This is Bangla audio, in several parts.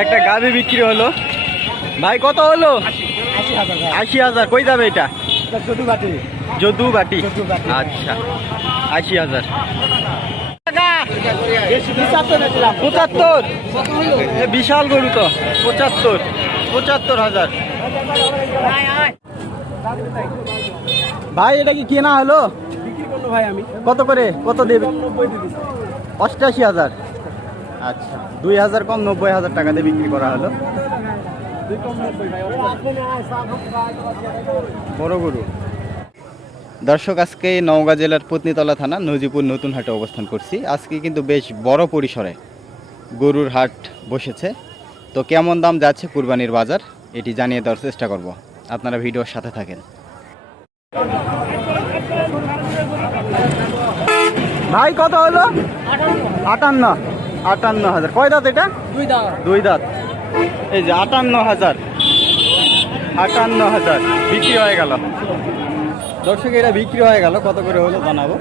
একটা গাভী বিক্রি হলো। ভাই কত হলো? 80,000। কই যাবে এটা? যদুবাটি। আচ্ছা, 80,000। 75। বিশাল গরু তো। 75,000। ভাই এটা কি কেনা হলো? ভাই আমি কত করে? কত দেবে? 88,000। আচ্ছা, 2,000 কম, 90,000 টাকা দিয়ে বিক্রি করা হলো। বড় গরু। দর্শক, আজকে নওগাঁ জেলার পত্নীতলা থানা নজিপুর নতুন হাটে অবস্থান করছি। আজকে কিন্তু বেশ বড় পরিসরে গরুর হাট বসেছে। তো কেমন দাম যাচ্ছে কুরবানির বাজার, এটি জানিয়ে দেওয়ার চেষ্টা করব। আপনারা ভিডিওর সাথে থাকেন। ভাই কত হলো? 58,000। কয় দাঁত এটা? দুই দাঁত। এই যে 58,000 বিক্রি হয়ে গেল। দর্শক, এটা বিক্রি হয়ে গেল। কত করে হলো জানাবো।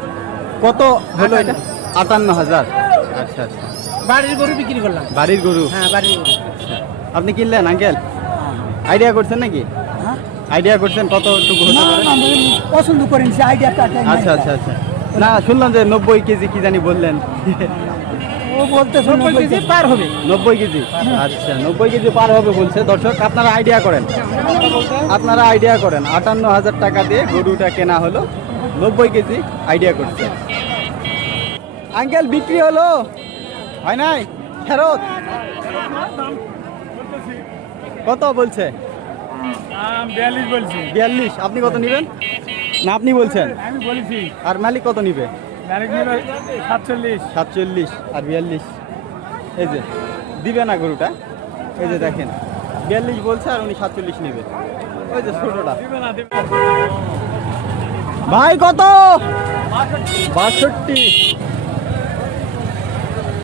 কত হলো এটা? 58,000। আচ্ছা আচ্ছা, বাড়ির গরু বিক্রি করলাম। বাড়ির গরু? হ্যাঁ, বাড়ির গরু। আপনি কিনলেন আঙ্কেল? আইডিয়া করছেন নাকি? আইডিয়া করছেন কতটুকু হতে পারে? পছন্দ করেন আইডিয়া কার্ড। আচ্ছা আচ্ছা আচ্ছা, না শুনলাম যে 90 কেজি কি জানি বললেন। ও বলতে 90 কেজি পার হবে। 90 কেজি? আচ্ছা, 90 কেজি পার হবে বলছে। দর্শক, আপনারা আইডিয়া করেন। 58,000 টাকা দিয়ে গরুটা কেনা হলো। 90 কেজি আইডিয়া করছে। আঙ্কেল বিক্রি হলো? হয় নাই? ফেরত? কত বলছে? 42 বলছি। 42। আপনি কত নেবেন? না আপনি বলছেন? আমি বলেছি আর মালিক কত নিবে? ডাইরেক্ট নিবে 47। 47 আর 42। এই যে দিবে না গরুটা। এই যে দেখেন, 42 বলছে আর উনি 47 নেবে। ওই যে ছোটটা। দিবে না, দিবে ভাই কত? 62।